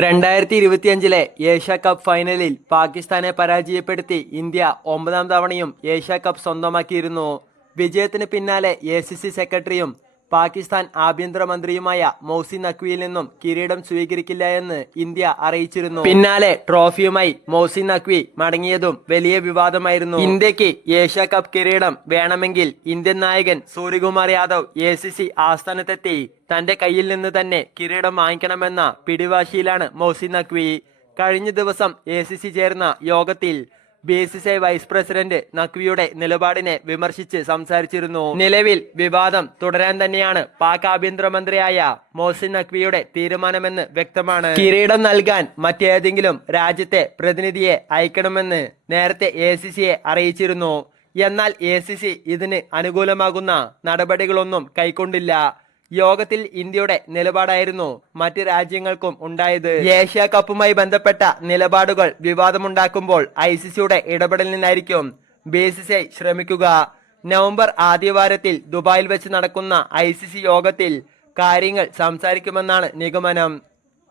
രണ്ടായിരത്തി ഇരുപത്തിയഞ്ചിലെ Asia cup ഫൈനലിൽ പാകിസ്ഥാനെ പരാജയപ്പെടുത്തി ഇന്ത്യ ഒമ്പതാം തവണയും ഏഷ്യ കപ്പ് സ്വന്തമാക്കിയിരുന്നു. വിജയത്തിന് പിന്നാലെ എ സെക്രട്ടറിയും പാകിസ്ഥാൻ ആഭ്യന്തരമന്ത്രിയുമായ മൗസിൻ നഖ്വിയിൽ നിന്നും കിരീടം സ്വീകരിക്കില്ല എന്ന് ഇന്ത്യ അറിയിച്ചിരുന്നു. പിന്നാലെ ട്രോഫിയുമായി മൗസിൻ നഖ്വി മടങ്ങിയതും വലിയ വിവാദമായിരുന്നു. ഇന്ത്യയ്ക്ക് ഏഷ്യ കപ്പ് കിരീടം വേണമെങ്കിൽ ഇന്ത്യൻ നായകൻ Suryakumar Yadav A C C ആസ്ഥാനത്തെത്തി തന്റെ കയ്യിൽ നിന്ന് തന്നെ കിരീടം വാങ്ങിക്കണമെന്ന പിടിവാശിയിലാണ് മൗസിൻ നഖ്വി. കഴിഞ്ഞ ദിവസം എ ചേർന്ന യോഗത്തിൽ B C C I vice president നഖ്വിയുടെ നിലപാടിനെ വിമർശിച്ച് സംസാരിച്ചിരുന്നു. നിലവിൽ വിവാദം തുടരാൻ തന്നെയാണ് പാക് ആഭ്യന്തരമന്ത്രിയായ മോസിൻ നഖ്വിയുടെ തീരുമാനമെന്ന് വ്യക്തമാണ്. കിരീടം നൽകാൻ മറ്റേതെങ്കിലും രാജ്യത്തെ പ്രതിനിധിയെ അയക്കണമെന്ന് നേരത്തെ എ സി സിയെ അറിയിച്ചിരുന്നു. എന്നാൽ എ സി സി ഇതിന് അനുകൂലമാകുന്ന നടപടികളൊന്നും കൈക്കൊണ്ടില്ല. യോഗത്തിൽ ഇന്ത്യയുടെ നിലപാടായിരുന്നു മറ്റ് രാജ്യങ്ങൾക്കും ഉണ്ടായത്. ഏഷ്യ കപ്പുമായി ബന്ധപ്പെട്ട നിലപാടുകൾ വിവാദമുണ്ടാക്കുമ്പോൾ ഐ സി സിയുടെ ഇടപെടലിനായിരിക്കും ബി സി സി ഐ ശ്രമിക്കുക. നവംബർ ആദ്യവാരത്തിൽ ദുബായിൽ വെച്ച് നടക്കുന്ന ഐ സി സി യോഗത്തിൽ കാര്യങ്ങൾ സംസാരിക്കുമെന്നാണ് നിഗമനം.